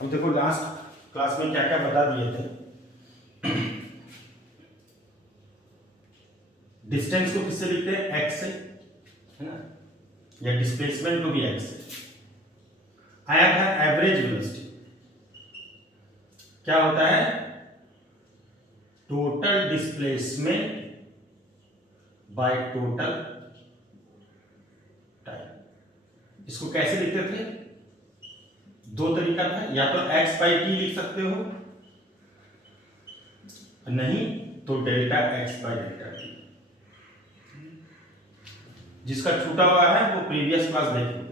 हम देखो last class में क्या क्या बता दिए थे। डिस्टेंस को किससे लिखते हैं? एक्स से, है ना, या डिस्प्लेसमेंट को भी एक्स से। आया था एवरेज वेलोसिटी, क्या होता है? Total displacement by total time. इसको कैसे लिखते थे? दो तरीका था, या तो x बाई टी लिख सकते हो, नहीं तो delta x by delta T. जिसका छूटा हुआ है वो प्रीवियस क्लास देख लो।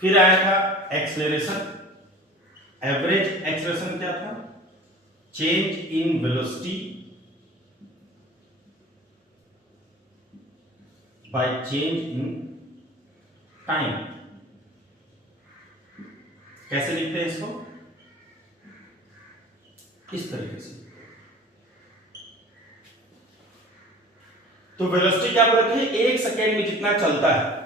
फिर आया था एक्सेलरेशन। एवरेज एक्सेलरेशन क्या था? Change in velocity by change in time. कैसे लिखते हैं इसको? इस तरीके से। तो वेलोसिटी क्या बोलते हैं? एक सेकेंड में जितना चलता है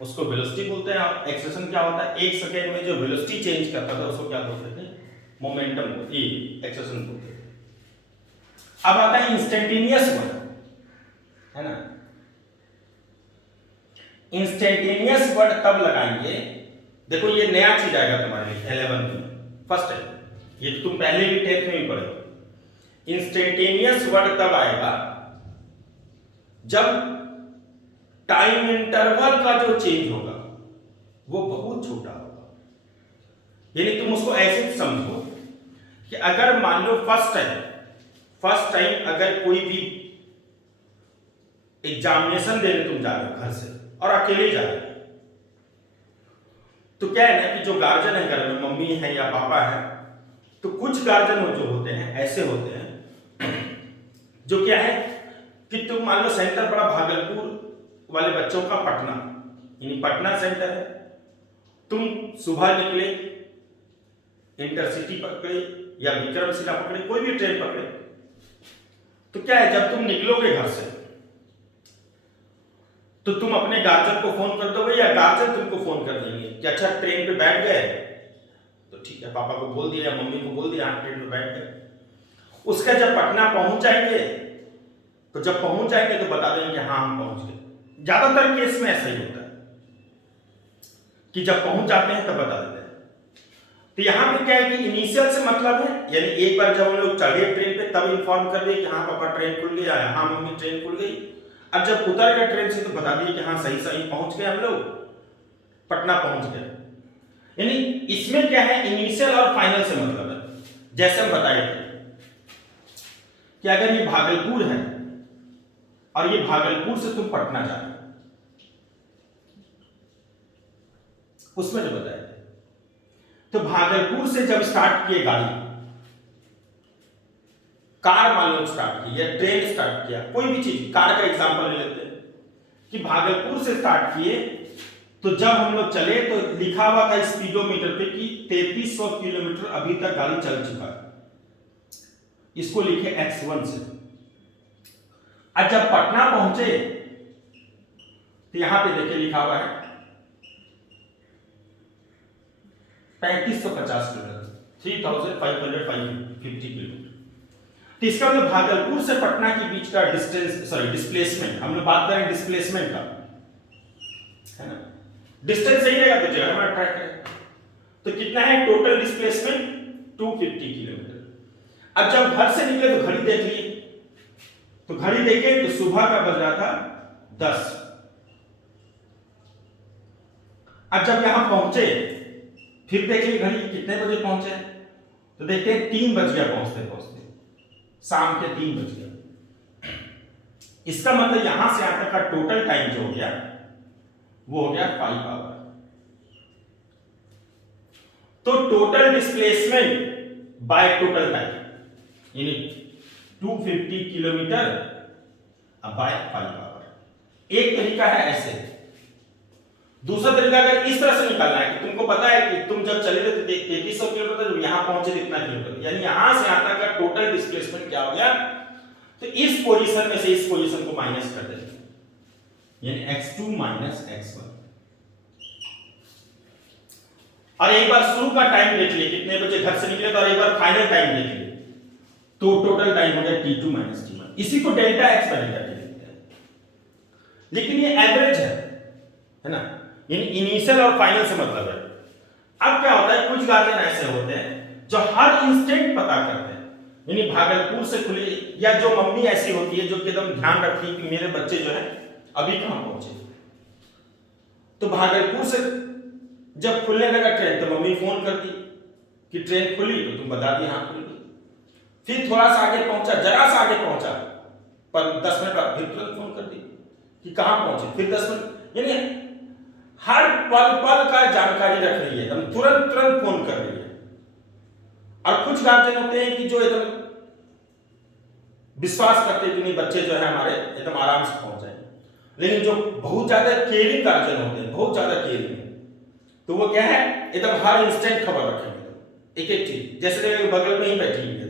उसको वेलोसिटी बोलते हैं। और एक्सेलरेशन क्या होता है? एक सेकेंड में जो वेलोसिटी चेंज करता था उसको क्या बोलते थे? मोमेंटम बोलते, एक्सेलरेशन बोलते थे। अब आता है इंस्टेंटेनियस वर्ड, है ना। इंस्टेंटेनियस वर्ड तब लगाएंगे, देखो ये नया चीज आएगा तुम्हारे लिए 11th में, फर्स्ट टाइम, ये तुम पहले भी 10th में भी पढ़े हो। इंस्टेंटेनियस वर्ड तब आएगा जब टाइम इंटरवल का जो चेंज होगा वो बहुत छोटा होगा। यानी तुम उसको ऐसे समझो कि अगर मान लो फर्स्ट टाइम अगर कोई भी एग्जामिनेशन देने तुम जा रहे हो घर से और अकेले जा रहे हो, तो क्या है ना कि जो गार्जियन है घर में, मम्मी है या पापा है, तो कुछ गार्जियन जो होते हैं ऐसे होते हैं जो क्या है कि तुम मान लो सेंटर पड़ा भागलपुर वाले बच्चों का पटना, यानी पटना सेंटर है, तुम सुबह निकले, इंटरसिटी पकड़े या विक्रमशिला पकड़े, कोई भी ट्रेन पकड़े, तो क्या है जब तुम निकलोगे घर से तो तुम अपने गार्जियन को फोन कर दोगे या गार्जियन तुमको फोन कर देंगे कि अच्छा ट्रेन पे बैठ गए, तो ठीक है, पापा को बोल दिया या मम्मी को बोल दिया ट्रेन पे बैठ गए। उसका जब पटना पहुंच जाएंगे तो जब पहुंच जाएंगे तो बता देंगे हाँ हम पहुंच गए। ज्यादातर केस में ऐसा ही होता है कि जब पहुंच जाते हैं तब बता देते हैं। तो यहां पे क्या है कि इनिशियल से मतलब है, यानी एक बार जब हम लोग चढ़े ट्रेन पे तब इन्फॉर्म कर दिए कि हाँ पापा ट्रेन खुल गया, हाँ मम्मी ट्रेन खुल गई। अब जब उतर गए ट्रेन से तो बता दिए कि हाँ सही सही पहुंच गए, हम लोग पटना पहुंच गए। यानी इसमें क्या है, इनिशियल और फाइनल से मतलब है। जैसे हम बताए थे कि अगर ये भागलपुर है और ये भागलपुर से तुम पटना जा रहे हो, उसमें जो बताया थे, तो भागलपुर से जब स्टार्ट किए गाड़ी, कार मान लो स्टार्ट की या ट्रेन स्टार्ट किया, कोई भी चीज, कार का एग्जांपल ले लेते हैं कि भागलपुर से स्टार्ट किए तो जब हम लोग चले तो लिखा हुआ था स्पीडोमीटर पे कि 3300 किलोमीटर अभी तक गाड़ी चल चुका है। इसको लिखे x1 से। आज जब पटना पहुंचे तो यहां पे देखिए लिखा हुआ है 3550 किलोमीटर, 3550 किलोमीटर। तो इसका मतलब भागलपुर से पटना के बीच का डिस्प्लेसमेंट, हम लोग बात करें डिस्प्लेसमेंट का, है ना। डिस्टेंस सही रहेगा तो जगह में ट्रैक है, तो कितना है टोटल डिस्प्लेसमेंट? 250 किलोमीटर। अब जब घर से निकले तो घड़ी देख लिए, तो घड़ी देखे तो सुबह का बज रहा था 10। अब जब यहां पहुंचे फिर देख लिए घड़ी कितने बजे पहुंचे, तो देखते हैं 3 बज गया पहुंचते पहुंचते, शाम के 3 बज गया। इसका मतलब यहां से यहां तक का टोटल टाइम जो हो गया वो हो गया 5 आवर। तो total displacement by total time यानी 250 किलोमीटर बाय 5 आवर। एक तरीका है ऐसे। दूसरा तरीका अगर इस तरह से निकालना है कि तुमको पता है कि तुम जब चले थे 3300 किलोमीटर, जब यहां पहुंचे इतना किलोमीटर, यानी यहां से यहां तक का टोटल डिस्प्लेसमेंट क्या हो गया, तो इस पोजीशन में से इस पोजीशन को माइनस कर देंगे, यानी x2 माइनस x1। और एक बार शुरू का टाइम देख लिए कितने बजे घर से निकले, तो और एक बार फाइनल टाइम देख लिए, तो टोटल टाइम हो गया t2 माइनस t1। इसी को delta x by delta T लिखते हैं। लेकिन ये एवरेज है ना, यानी इनिशियल और फाइनल से मतलब है। अब क्या होता है, कुछ गार्जियन ऐसे होते हैं जो हर इंस्टेंट पता करते हैं, यानी भागलपुर से खुली, या जो मम्मी ऐसी होती है जो एकदम ध्यान रखती है कि मेरे बच्चे जो है अभी कहां पहुंचे, तो भागलपुर से जब खुलने लगा ट्रेन तो मम्मी फोन कर दी कि ट्रेन खुली, तो तुम बता दी हाँ खुल गई। फिर थोड़ा सा आगे पहुंचा, जरा सा आगे पहुंचा, पर 10 मिनट बाद फिर तुरंत फोन कर दी कि कहां पहुंचे, फिर 10 मिनट, यानी हर पल पल का जानकारी रख रही है, एकदम तुरंत तुरंत फोन कर रही है। और कुछ गार्जियन होते हैं कि जो एकदम विश्वास करते हैं कि नहीं बच्चे जो है हमारे एकदम आराम से पहुंच जाएंगे, लेकिन जो बहुत ज्यादा केयरिंग गार्जियन होते हैं, बहुत ज्यादा केयरिंग, तो वो क्या है, एकदम हर इंस्टेंट खबर रखेंगे, एक एक चीज, जैसे बगल में ही बैठी हुई है।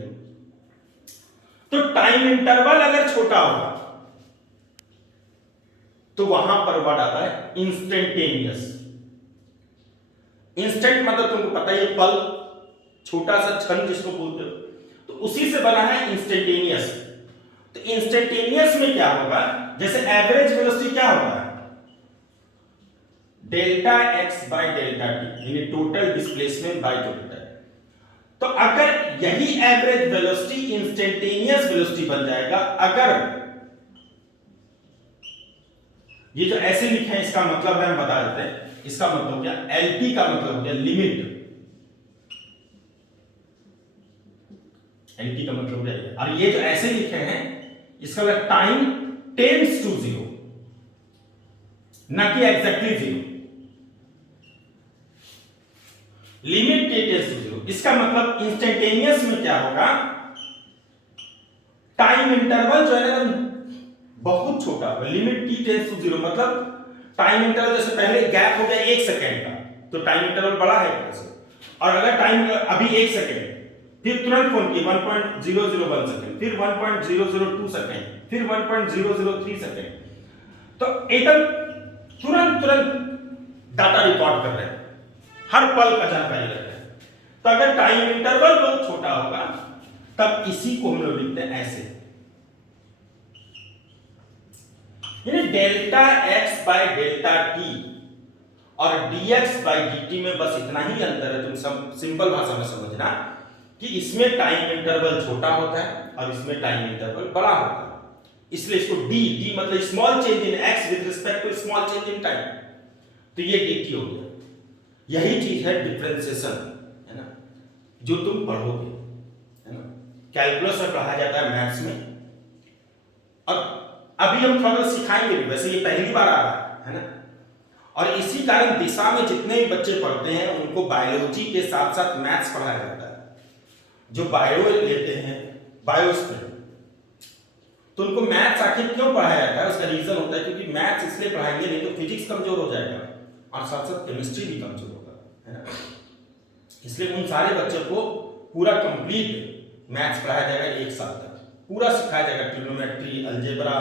तो टाइम इंटरवल अगर छोटा होगा तो वहां पर वर्ड आता है इंस्टेंटेनियस। इंस्टेंट मतलब तुमको पता ही है, पल, छोटा सा क्षण जिसको बोलते हो, तो उसी से बना है इंस्टेंटेनियस। तो इंस्टेंटेनियस में क्या होगा, जैसे एवरेज वेलोसिटी क्या होता है, delta x by delta t, यानी total displacement by total time. तो अगर यही एवरेज वेलोसिटी इंस्टेंटेनियस वेलोसिटी बन जाएगा, अगर ये जो ऐसे लिखे हैं इसका मतलब है, हम बता देते हैं इसका मतलब क्या, एलटी का मतलब क्या, लिमिट, एलटी का मतलब क्या है, और ये जो ऐसे लिखे हैं इसका मतलब टाइम टेंड्स टू जीरो, ना कि exactly zero, limit t tends to zero. इसका मतलब इंस्टेंटेनियस में क्या होगा, टाइम इंटरवल जो है ना बहुत छोटा होगा, limit t tends to zero, मतलब टाइम इंटरवल, जैसे पहले गैप हो गया 1 सेकंड का, तो टाइम इंटरवल बड़ा है कैसे, और अगर टाइम अभी 1 सेकंड, फिर तुरंत फोन किए 1.001 सेकंड, फिर 1.002 सेकंड, फिर 1.003 सेकंड, तो एकदम तुरंत तुरंत डाटा रिकॉर्ड कर रहे हैं, हर पल का जानकारी रख रहे हैं। तो अगर टाइम इंटरवल बहुत छोटा होगा तब इसी को हम लोग लिखते हैं ऐसे, यानी delta x by delta T और dx बाय dt में बस इतना ही अंतर है। तुम सब सिंपल भाषा में समझना कि इसमें टाइम इंटरवल छोटा होता है और इसमें टाइम इंटरवल बड़ा होता है, इसलिए इसको d मतलब small change in x with respect to small change in time, तो ये dt हो गया। यही चीज है डिफरेंशिएशन, है ना, जो तुम पढ़ोगे, है ना, कैलकुलस में पढ़ाया जाता है, मैथ्स में, और अभी हम थोड़ा सिखाएंगे भी, वैसे ये पहली बार आ रहा है ना, और इसी कारण दिशा में जितने भी बच्चे पढ़ते हैं उनको बायोलॉजी के साथ साथ मैथ्स पढ़ाया जाता है। जो बायो लेते हैं, बायो स्टूडेंट, तो उनको मैथ्स आखिर क्यों पढ़ाया जाता है, उसका रीजन होता है क्योंकि मैथ्स इसलिए पढ़ाएंगे नहीं तो फिजिक्स कमजोर हो जाएगा और साथ साथ केमिस्ट्री भी कमजोर होगा, है ना, इसलिए उन सारे बच्चों को पूरा कंप्लीट मैथ्स पढ़ाया जाएगा, 1 साल तक पूरा सिखाया जाएगा, ट्रिग्नोमेट्री, अलजेब्रा,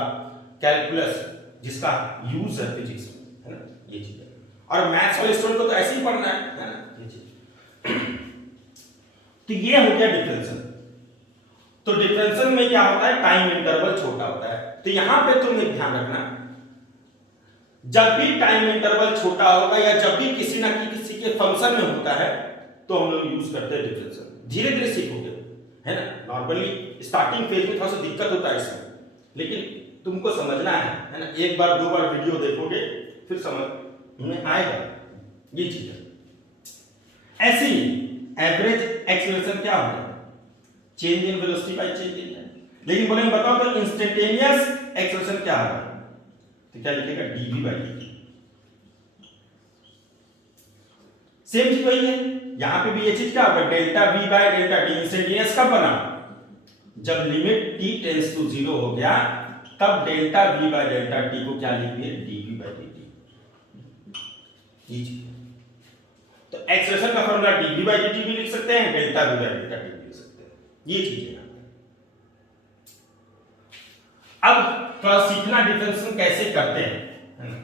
कैलकुलस, जिसका यूज है फिजिक्स में, है ना, ये चीज है। और मैथ्स वाले स्टूडेंट को तो ऐसे ही पढ़ना है ना, ये चीज। तो ये हो गया डिफरेंशियल। तो डिफरेंशियल में क्या होता है, टाइम इंटरवल छोटा होता है। तो यहां पे तुम एक ध्यान रखना, जब भी टाइम इंटरवल छोटा होगा या जब भी किसी ना किसी के फंक्शन में होता है तो हम लोग यूज करते हैं डिफरेंशियल। धीरे धीरे सीखोगे, है ना, नॉर्मली स्टार्टिंग फेज में थोड़ा सा दिक्कत होता है इसमें, लेकिन तुमको समझना है ना, 1 बार 2 बार वीडियो देखोगे फिर समझ में आएगा, ये चीज है। ऐसे ही एवरेज एक्सीलरेशन क्या होता है, change in velocity by change in time. लेकिन बोले बताओ तो इंस्टेंटेनियस एक्सीलरेशन क्या होगा, तो क्या लिखेगा, dv बाय dt। सेम चीज वही है, यहां पे भी ये चीज क्या होगा, delta v by delta t। Instantaneous कब बना, जब लिमिट t टेंड्स टू 0 हो गया, तब delta v by delta t को क्या लिख दिया, dv बाय dt। ये चीज, तो एक्सेलरेशन का फॉर्मूला dv बाय dt भी लिख सकते हैं, delta v by delta t भी लिख सकते हैं, ये चीज है। अब थोड़ा सीखना डिफरेंशिएशन कैसे करते हैं, है ना,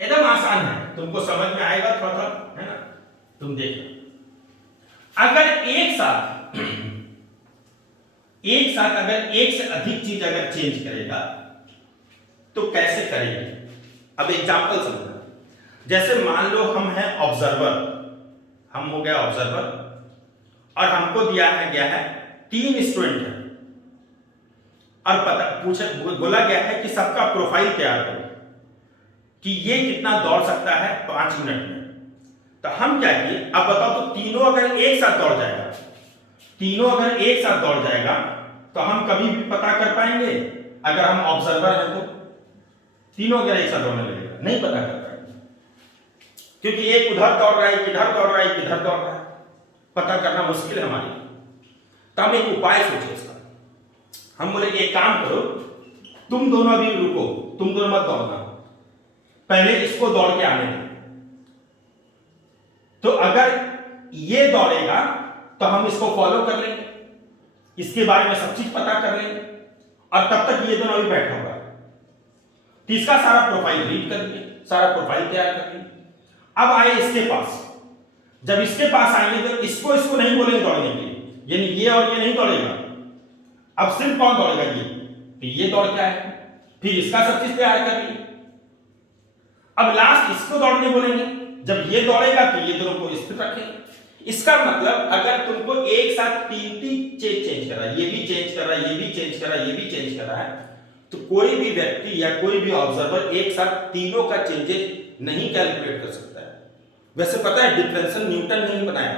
एकदम आसान है, तुमको समझ में आएगा थोड़ा थोड़ा, है ना। तुम देखना, अगर एक साथ अगर एक से अधिक चीज अगर चेंज करेगा तो कैसे करेंगे। अब एग्जांपल समझना, जैसे मान लो हम हैं ऑब्जर्वर, हम हो गया ऑब्जर्वर और हमको दिया है गया है 3 स्टूडेंट है और बोला गया है कि सबका प्रोफाइल तैयार करो कि ये कितना दौड़ सकता है 5 मिनट में। तो हम क्या किए, अब बताओ तो तीनों अगर एक साथ दौड़ जाएगा तो हम कभी भी पता कर पाएंगे अगर हम ऑब्जर्वर हैं तो तीनों अगर एक साथ दौड़ने लगेगा नहीं पता कर पाएंगे, क्योंकि एक उधर दौड़ रहा है, किधर दौड़ रहा है, किधर दौड़ रहा है, पता करना मुश्किल है हमारे लिए। तो हम एक उपाय सोचे इसका, हम बोले एक काम करो, तुम दोनों अभी रुको, तुम दोनों मत दौड़ना, पहले इसको दौड़ के आने दो। तो अगर ये दौड़ेगा तो हम इसको फॉलो कर लेंगे, इसके बारे में सब चीज पता कर लेंगे और तब तक ये दोनों अभी बैठा हुआ है। तो इसका सारा प्रोफाइल रीड कर लिए, सारा प्रोफाइल तैयार कर लिए। अब आए इसके पास, जब इसके पास आएंगे तो इसको नहीं बोलेंगे दौड़ने के लिए, यानी ये और ये नहीं दौड़ेगा। अब सिर्फ कौन दौड़ेगा, ये, तो ये दौड़ के आए, फिर इसका सब चीज तैयार कर लिए। अब लास्ट इसको दौड़ने बोलेंगे, जब ये दौड़ेगा तो ये दोनों को स्थिर रखेंगे। इसका मतलब अगर तुमको एक साथ 3 चेंज करा, ये भी चेंज करा, ये भी चेंज करा, ये भी चेंज करा है, तो कोई भी व्यक्ति या कोई भी ऑब्जर्वर एक साथ तीनों का चेंजेस नहीं कैलकुलेट कर सकता है। वैसे पता है डिफरेंशियल न्यूटन नहीं बनाया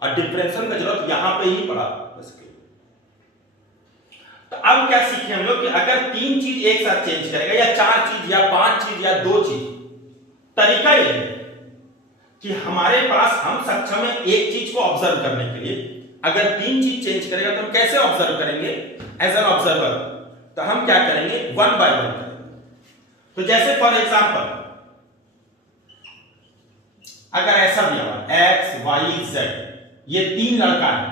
और डिफरेंशियल का जरूरत यहां पे ही पड़ा बस के। तो अब क्या सीखे हम लोग कि अगर 3 चीज एक साथ चेंज करेगा या 4 चीज या 5 चीज या 2 चीज, तरीका ये है कि हमारे पास हम सक्षम है एक चीज को ऑब्जर्व करने के लिए। अगर 3 चीज चेंज करेगा तो हम कैसे ऑब्जर्व करेंगे एज एन ऑब्जर्वर, तो हम क्या करेंगे 1 बाय 1 करेंगे। तो जैसे फॉर एग्जांपल अगर ऐसा दिया हुआ x y z, ये 3 लड़का है,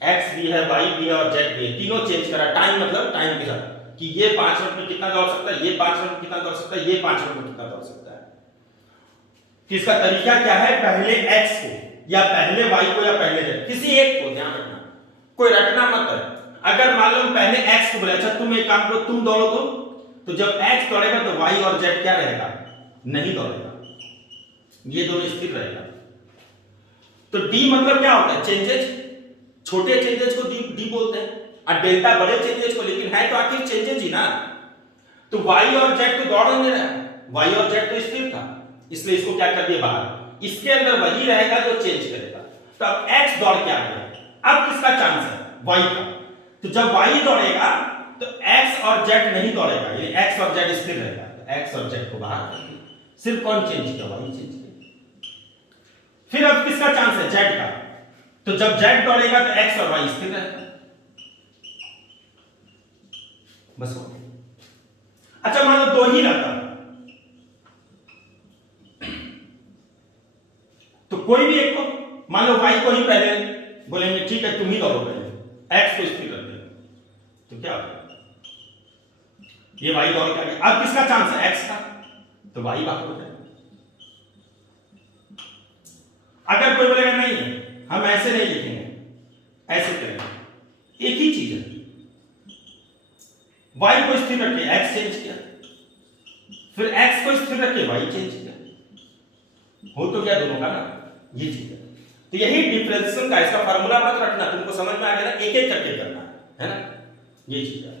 x भी है, y भी है और z भी है, तीनों चेंज करा, टाइम मतलब टाइम के साथ कि ये 5 मिनट में कितना दौड़ सकता है, ये 5 मिनट में कितना दौड़ सकता है, ये 5 मिनट में कितना दौड़ सकता है। इसका तरीका क्या है, पहले x को या पहले y को या पहले z, किसी एक को ध्यान रखना, कोई रटना मत है। अगर मान लो पहले x को बोले, अच्छा तुम एक काम करो, तुम दौड़ो, तो जब x दौड़ेगा तो y और z क्या रहेगा, नहीं दौड़ेगा, ये दोनों स्थिर रहेगा। तो d मतलब क्या होता है, चेंजेस, छोटे चेंजेस को d बोलते हैं और डेल्टा बड़े चेंजेस को, लेकिन है तो आखिर चेंजेस ही ना। तो y और z तो दौड़ नहीं रहा है, y और z तो स्थिर था, इसलिए इसको क्या कर दिया बाहर, इसके अंदर वही रहेगा जो चेंज करेगा। तो अब x दौड़ के आ गया, अब किसका चांस है, y का। तो जब y दौड़ेगा तो x और z नहीं दौड़ेगा, ये x और z स्थिर रहेगा, तो x और z को बाहर कर दिया, सिर्फ कौन चेंज किया, y चेंज किया। फिर अब किसका चांस है, z का। तो जब z दौड़ेगा तो x और y स्थिर रहेगा, बस हो गया। अच्छा मान लो 2 ही रहता तो कोई भी एक को, मान लो y को ही पहले बोलेंगे ठीक है तुम ही दौड़ो पहले, x को स्थिर रख देंगे, तो क्या होगा, ये y दौड़ के आ गया। अब किसका चांस है, x का, तो y बाहर हो जाएगा। अगर कोई बोलेगा नहीं हम ऐसे नहीं लिखेंगे, ऐसे करेंगे, एक ही चीज है, y को स्थिर रख के x चेंज किया, फिर x को स्थिर रख के y चेंज किया, हो तो क्या दोनों का ना, ये चीज है। तो यही डिफरेंशियल का, इसका फार्मूला मत रखना, तुमको समझ में आ गया ना, एक एक करके करना है ना, ये चीज है।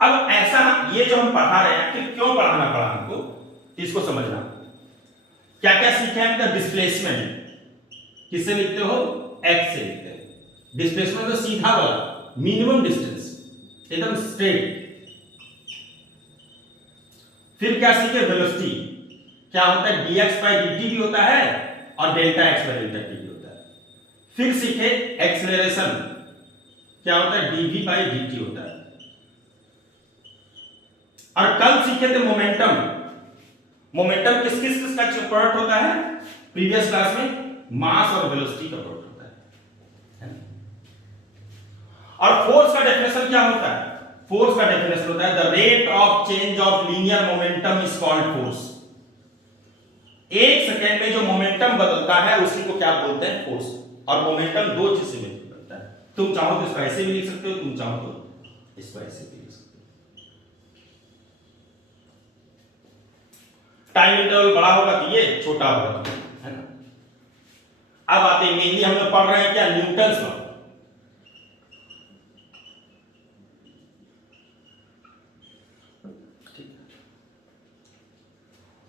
अब ऐसा ये जो हम पढ़ा रहे हैं कि क्यों पढ़ाना पड़ा हमको, तो इसको समझना। क्या क्या सीखे हैं, मतलब डिस्प्लेसमेंट किससे लिखते हो, x से लिखते हैं। डिस्प्लेसमेंट तो सीधा वाला, मिनिमम डिस्टेंस, एकदम स्ट्रेट। फिर क्या सीखे, वेलोसिटी, क्या होता है, dx by dt भी होता है और delta x by delta t भी होता है। फिर सीखे एक्सेलरेशन, क्या होता है, dv by dt होता है। और कल सीखे थे मोमेंटम, मोमेंटम किस किस का प्रोडक्ट होता है, प्रीवियस क्लास में मास और वेलोसिटी का प्रोडक्ट होता है। और फोर्स का डेफिनेशन क्या होता है, फोर्स का डेफिनेशन होता है the rate of change of linear momentum is called force. एक सेकेंड में जो मोमेंटम बदलता है उसी को क्या बोलते हैं, फोर्स। और मोमेंटम दो चीज से मिलकर बनता है। तुम चाहो तो इसको ऐसे भी लिख सकते हो, तुम चाहो तो इसको ऐसे भी लिख सकते हो। टाइम इंटरवल बड़ा होगा तो ये, छोटा होगा तो, है ना। अब आते हैं मेनली हम लोग पढ़ रहे हैं क्या, न्यूटन्स लॉ।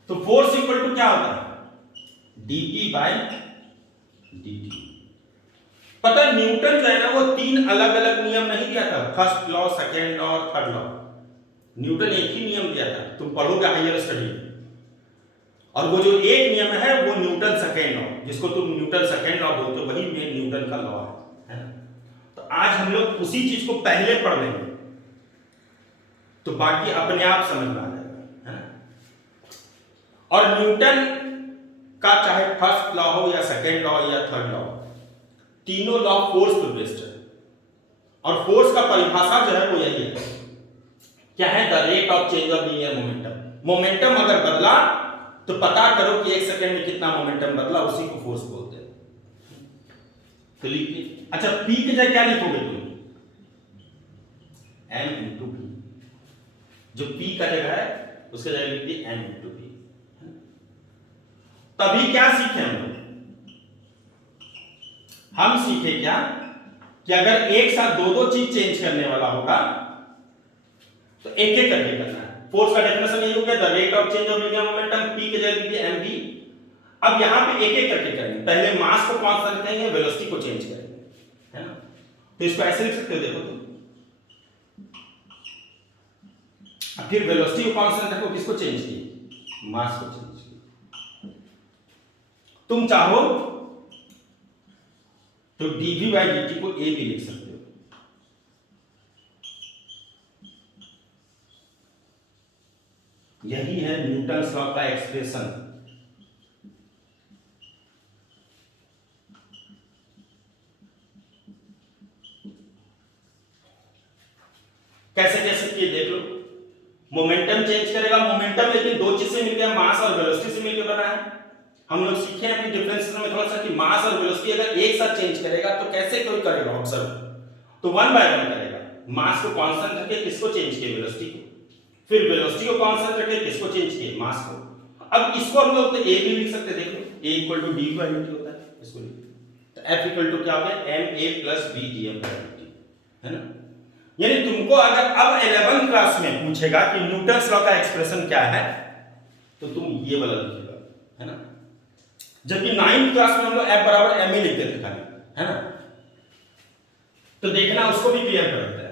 तो फोर्स इक्वल टू क्या होता है, dP बाय dt। पता है न्यूटन जो है ना वो तीन अलग अलग नियम नहीं दिया था, फर्स्ट लॉ, सेकेंड लॉ और थर्ड लॉ। न्यूटन एक ही नियम दिया था, तुम पढ़ोगे हायर स्टडी। और वो जो एक नियम है वो न्यूटन सेकेंड लॉ, जिसको तुम न्यूटन सेकेंड लॉ बोलते हो, वही मेन न्यूटन का लॉ है ना। तो आज हम लोग उसी चीज को पहले पढ़ लेंगे, तो बाकी अपने आप समझ में आ जाएगा, है ना। और न्यूटन का चाहे फर्स्ट लॉ हो या सेकेंड लॉ या थर्ड लॉ, तीनों लॉ फोर्स पे बेस्ड है। और फोर्स का परिभाषा जो है वो यही है, क्या है, the rate of change of linear momentum. Momentum अगर बदला तो पता करो कि एक सेकंड में कितना मोमेंटम बदला, उसी को फोर्स बोलते हैं। तो लिखिए, अच्छा पी की जगह क्या लिखोगे तुम, m इंटू पी। जो पी का जगह है उसके जगह लिख दिए m इंटू पी। तभी क्या सीखे हम सीखे क्या, कि अगर एक साथ दो दो चीज चेंज करने वाला होगा तो एक एक करके करना है। फोर्स का डेफिनेशन यही हो गया, the rate of change of linear momentum, P के जगह लिख दिए mv। अब यहां पे एक एक करके करेंगे, पहले मास को कांस्टेंट रखेंगे, वेलोसिटी को चेंज करेंगे, है ना। तो इसको ऐसे लिख सकते हो, देखो तुम, फिर वेलोसिटी को कांस्टेंट रखो, किसको चेंज किए, मास को चेंज किए। तुम चाहो तो dv बाई dt को a भी लिख सकते हो। यही है न्यूटन्स लॉ का एक्सप्रेशन। कैसे कैसे किए देख लो। मोमेंटम चेंज करेगा, मोमेंटम लेकिन दो चीज से मिलकर, मास और वेलोसिटी से मिलकर बना है। हम लोग सीखे हैं अभी डिफरेंशिएशन में थोड़ा सा कि मास और वेलोसिटी अगर एक साथ चेंज करेगा तो कैसे कोई करेगा, ऑब्जर्व। तो वन बाय वन करेगा, मास को कांस्टेंट रखे, किसको चेंज किए, वेलोसिटी को, फिर वेलोसिटी को कांस्टेंट रखे, किसको चेंज किए, मास को। अब इसको हम लोग तो a भी लिख सकते, देख लो, a equal to d by dt होता है, इसको लिख। तो f इक्वल टू क्या हो गया, ma plus b dm by dt, है ना। यानी तुमको अगर अब 11th क्लास में पूछेगा कि न्यूटन्स लॉ का एक्सप्रेशन क्या है, तो तुम ये वाला लिखेगा, है ना। जबकि 9th क्लास में हम लोग F बराबर ma लिखते थे खाली, है ना। तो देखना उसको भी क्लियर कर देते हैं।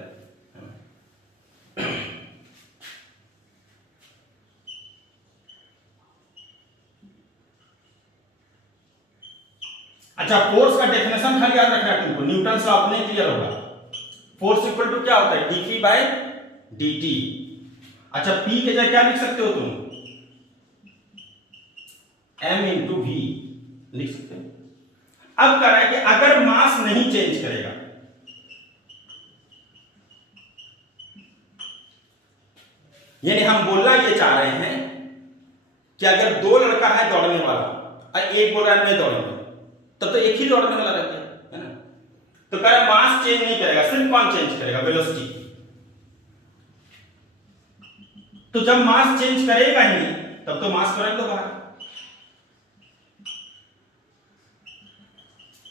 अच्छा, फोर्स का डेफिनेशन खाली याद रखना है तुमको, न्यूटन्स लॉ अपने क्लियर होगा। फोर्स इक्वल टू क्या होता है, dP बाय dt। अच्छा, P के जगह क्या लिख सकते हो तुम, m इंटू v लिख सकते हो। अब कह रहा है कि अगर मास नहीं चेंज करेगा, यानी हम बोलना ये चाह रहे हैं कि अगर दो लड़का है दौड़ने वाला और एक बोल रहा है मैं दौड़ूंगा, तब तो एक ही दौड़ने वाला रहता है ना। तो कह रहा है मास चेंज नहीं करेगा, सिर्फ कौन चेंज करेगा, वेलोसिटी। तो जब मास चेंज करेगा ही नहीं, तब तो मास को रख दो बाहर।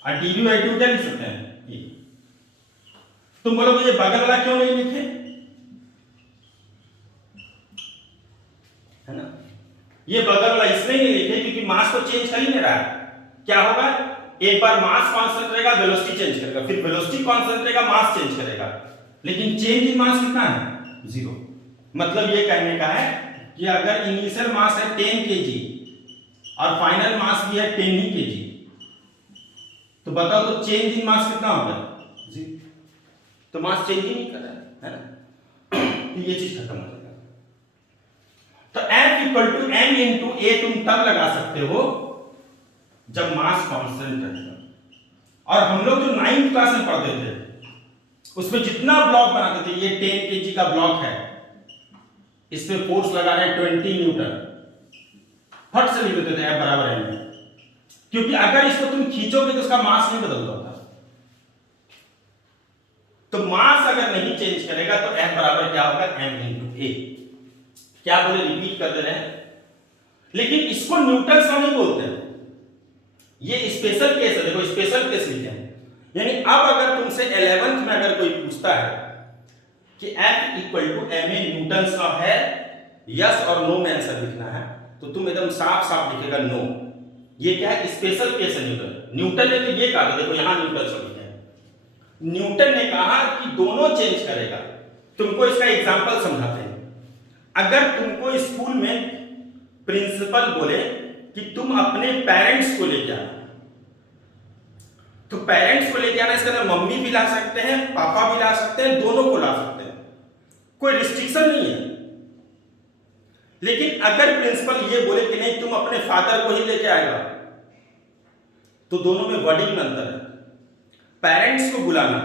और dv बाई dt क्या लिख सकते हैं, ये। तुम बोलोगे ये बगल वाला क्यों नहीं लिखे, है ना। ये बगल वाला इसलिए नहीं लिखे क्योंकि मास को चेंज कर ही नहीं रहा है। क्या होगा, एक बार मास कांस्टेंट रहेगा, वेलोसिटी चेंज करेगा, फिर वेलोसिटी कांस्टेंट रहेगा, मास चेंज करेगा, लेकिन चेंज इन मास कितना है, 0। मतलब ये कहने का है कि अगर इनिशियल मास है 10 kg और फाइनल मास भी है 10 ही kg, तो बताओ तो चेंज इन मास कितना होगा, 0। तो मास चेंज ही नहीं कर रहा है ना। तो ये चीज खत्म हो जाएगा। तो F equal to m into a तुम तब लगा सकते हो जब मास कांस्टेंट रहेगा। और हम लोग जो 9th क्लास में पढ़ते थे उसमें जितना ब्लॉक बनाते थे, ये 10 kg का ब्लॉक है, इस पे फोर्स लगा रहे हैं 20 न्यूटन। फट से लिख देते थे F बराबर m, क्योंकि अगर इसको तुम खींचोगे तो उसका मास नहीं बदलता होता। तो मास अगर नहीं चेंज करेगा तो F बराबर क्या होगा, m इंटू a। क्या बोले, रिपीट कर दे रहे हैं, लेकिन इसको न्यूटन्स लॉ नहीं बोलते हैं, ये स्पेशल केस है। देखो स्पेशल केस लिखे हैं, यानी अब अगर तुमसे 11th में अगर कोई पूछता है कि F equal to ma Newton's law है, यस और नो में आंसर लिखना है, तो तुम एकदम साफ साफ लिखेगा नो। ये क्या है, स्पेशल केस है न्यूटन ने तो ये कहा था, देखो यहां न्यूटन से लिखे हैं, न्यूटन ने कहा कि दोनों चेंज करेगा। तुमको इसका एग्जांपल समझाते हैं। अगर तुमको स्कूल में प्रिंसिपल बोले कि तुम अपने पेरेंट्स को लेके आना, तो पेरेंट्स को लेके आना, इसके अंदर मम्मी भी ला सकते हैं, पापा भी ला सकते हैं, दोनों को ला सकते हैं, कोई रिस्ट्रिक्शन नहीं है। लेकिन अगर प्रिंसिपल ये बोले कि नहीं तुम अपने फादर को ही लेके आएगा, तो दोनों में वर्डिंग में अंतर है। पेरेंट्स को बुलाना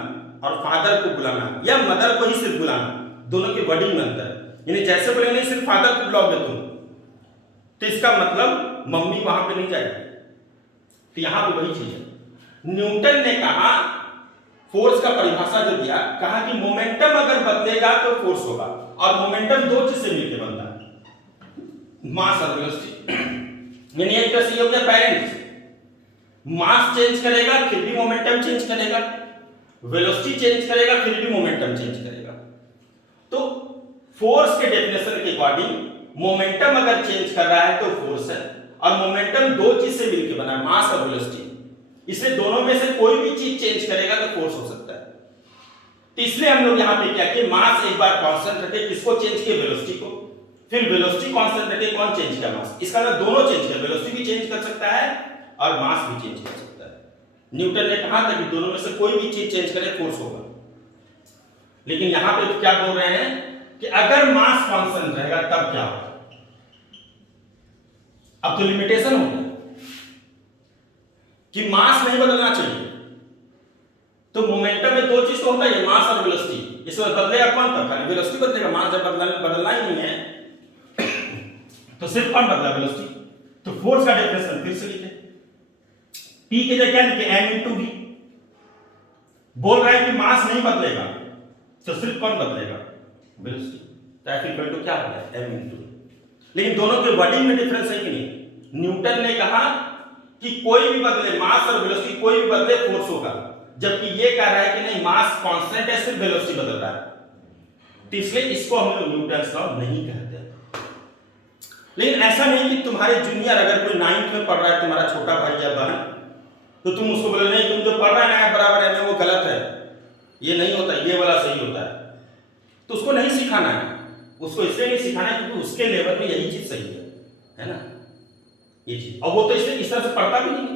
और फादर को बुलाना या मदर को ही सिर्फ बुलाना, दोनों के वर्डिंग में अंतर है। यानी जैसे बोले नहीं सिर्फ फादर को बुलाओगे तुम, तो इसका मतलब मम्मी वहां पे नहीं जाएगी, तो यहां पे वही चीज है। न्यूटन ने कहा, फोर्स का परिभाषा जो दिया, कहा कि मोमेंटम अगर बदलेगा तो फोर्स होगा, और मोमेंटम दो चीज से मिलकर बनता है, मास और वेलोसिटी। यानी एक तरह से ये हो गया पेरेंट्स, मास चेंज करेगा फिर भी मोमेंटम चेंज करेगा, वेलोसिटी चेंज करेगा फिर भी मोमेंटम चेंज करेगा। तो फोर्स के डेफिनेशन के अकॉर्डिंग मोमेंटम अगर चेंज कर रहा है तो फोर्स है, और मोमेंटम दो चीज से मिलकर बना है, मास और वेलोसिटी। इसलिए दोनों में से कोई भी चीज चेंज करेगा तो फोर्स हो सकता है। तो इसलिए हम लोग यहां पे क्या किए, मास एक बार कांस्टेंट रखे, किसको चेंज किए, वेलोसिटी को, फिर वेलोसिटी कांस्टेंट रखे, कौन चेंज किया, मास। इसका मतलब दोनों चेंज किया, वेलोसिटी भी चेंज कर सकता है और मास भी चेंज कर सकता है। न्यूटन ने कहा था कि दोनों में से कोई भी चीज चेंज करे फोर्स होगा। लेकिन यहां पे क्या बोल रहे हैं कि अगर मास कांस्टेंट रहेगा तब क्या होगा। अब तो लिमिटेशन हो गया कि मास नहीं बदलना चाहिए, तो मोमेंटम में दो चीज तो होता है, मास और वेलोसिटी। इसमें बदलेगा कौन, तब खाली वेलोसिटी बदलेगा, मास जब बदलना ही नहीं है तो सिर्फ कौन बदला, वेलोसिटी। तो फोर्स का डेफिनेशन फिर से लिखे, P के जगह क्या लिखे, m इंटू v। बोल रहा है कि मास नहीं बदलेगा, तो सिर्फ कौन बदलेगा, वेलोसिटी। तो F इक्वल टू क्या हो गया, m इंटू v। लेकिन दोनों के वर्डिंग में डिफरेंस है कि नहीं। न्यूटन ने कहा कि कोई भी बदले, मास और वेलोसिटी कोई भी बदले फोर्स होगा, जबकि ये कह रहा है कि नहीं मास कांस्टेंट है, सिर्फ वेलोसिटी बदल रहा है। तो इसलिए इसको हम लोग न्यूटन्स लॉ नहीं कहते। लेकिन ऐसा नहीं कि तुम्हारे जूनियर अगर कोई 9th में पढ़ रहा है, तुम्हारा छोटा भाई या बहन, तो तुम उसको बोले नहीं तुम जो पढ़ रहा है ना बराबर है वो गलत है, ये नहीं होता, ये वाला सही होता है। तो उसको नहीं सिखाना है, उसको इसलिए नहीं सिखाना है क्योंकि उसके लेवल में यही चीज सही है ना, ये चीज। और वो तो इसलिए इस तरह से पढ़ता भी नहीं,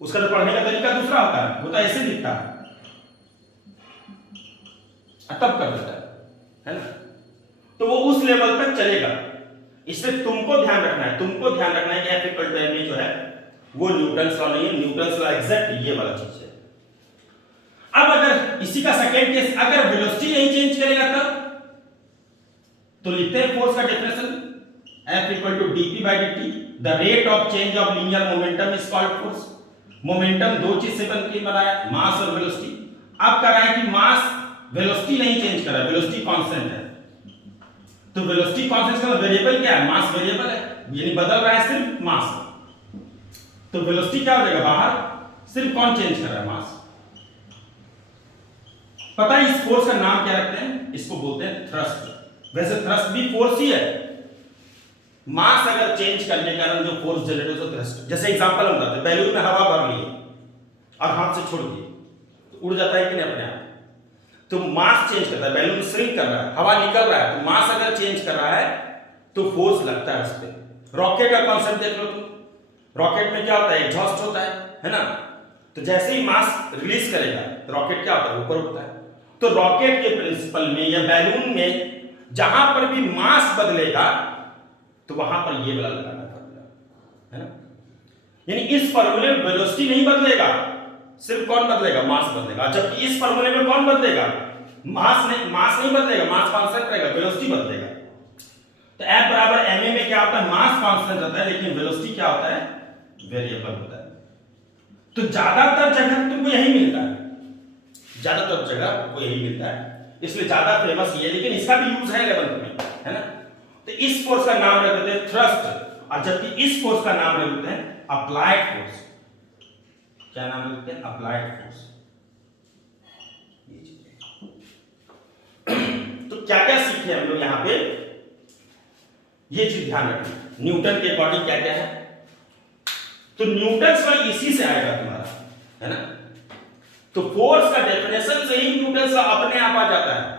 उसका तो पढ़ने का तरीका दूसरा होता है, वो तो ऐसे लिखता है तब कर देता है ना। तो वो उस लेवल तक चलेगा। इसलिए तुमको ध्यान रखना है, कि F इक्वल टू ma जो है वो न्यूटन्स लॉ नहीं है, न्यूटन्स लॉ एग्जैक्ट ये वाला चीज है। अब अगर इसी का सेकेंड केस, अगर वेलोसिटी नहीं चेंज करेगा तब, तो लिखते हैं फोर्स का definition, F equal to dp by dt, the rate of change of linear momentum is called force. Momentum दो चीज से बनकर बना है, मास और वेलोसिटी। अब कह रहा है कि मास वेलोसिटी नहीं चेंज कर रहा है, वेलोसिटी कांस्टेंट है। तो वेलोसिटी कांस्टेंट का वेरिएबल क्या है, मास वेरिएबल है, यानी बदल रहा है सिर्फ मास। तो वेलोसिटी क्या हो जाएगा बाहर, सिर्फ कौन चेंज कर रहा है, मास। पता है इस फोर्स का नाम क्या रखते हैं, इसको बोलते हैं थ्रस्ट। वैसे थ्रस्ट भी फोर्स ही है, मास अगर चेंज करने के कारण जो फोर्स जनरेट हो थ्रस्ट। जैसे एग्जांपल हम बताते हैं, बैलून में हवा भर ली और हाथ से छोड़ दिए तो उड़ जाता है कि नहीं अपने आप। तो मास चेंज करता है, बैलून श्रिंक कर रहा है, हवा निकल रहा है, तो मास अगर चेंज कर रहा है तो फोर्स लगता है उस पर। रॉकेट का कॉन्सेप्ट देख लो तुम, रॉकेट में क्या होता है, एग्जॉस्ट होता है ना। तो जैसे ही मास रिलीज करेगा तो रॉकेट क्या होता है, ऊपर उठता है। तो रॉकेट के प्रिंसिपल में या बैलून में जहां पर भी मास बदलेगा तो वहां पर ये वाला लगाना पड़ेगा, है ना। यानी इस फॉर्मूले में वेलोसिटी नहीं बदलेगा, सिर्फ कौन बदलेगा, मास बदलेगा। जबकि इस फॉर्मूले में कौन बदलेगा, मास नहीं बदलेगा, मास कांस्टेंट रहेगा, वेलोसिटी बदलेगा। तो F बराबर ma में क्या होता है, मास कांस्टेंट रहता है, लेकिन वेलोसिटी क्या होता है, वेरिएबल होता है। तो ज्यादातर जगह तुमको यही मिलता है, ज्यादातर जगह आपको यही मिलता है, इसलिए ज्यादा फेमस ये है, लेकिन इसका भी यूज है 11th में, है ना। तो इस फोर्स का नाम रख देते हैं थ्रस्ट, और जबकि इस फोर्स का नाम रख देते हैं अप्लाइड फोर्स। क्या नाम रख देते हैं, अप्लाइड फोर्स। तो क्या क्या सीखे हम लोग यहाँ पे, ये चीज ध्यान रखना। न्यूटन के अकॉर्डिंग क्या क्या है, तो न्यूटन का इसी से आएगा तुम्हारा, है ना। तो फोर्स का डेफिनेशन से ही न्यूटन का अपने आप आ जाता है।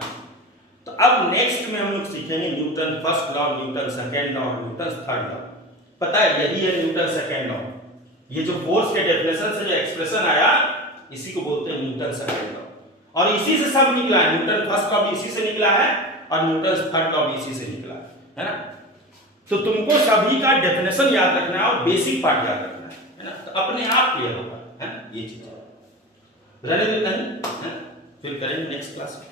तो अब नेक्स्ट में हम लोग सीखेंगे Newton first law, Newton second law, Newton third law. पता है यही है न्यूटन सेकेंड लॉ, ये जो फोर्स के डेफिनेशन से जो एक्सप्रेशन आया इसी को बोलते हैं न्यूटन सेकेंड लॉ, और इसी से सब निकला है। न्यूटन फर्स्ट लॉ भी इसी से निकला है और न्यूटन थर्ड लॉ भी इसी से निकला है ना। तो तुमको सभी का डेफिनेशन याद रखना है और बेसिक पार्ट याद रखना है ना, तो अपने आप क्लियर होगा, है ना। ये चीज रहने देते हैं, फिर करेंगे नेक्स्ट क्लास में।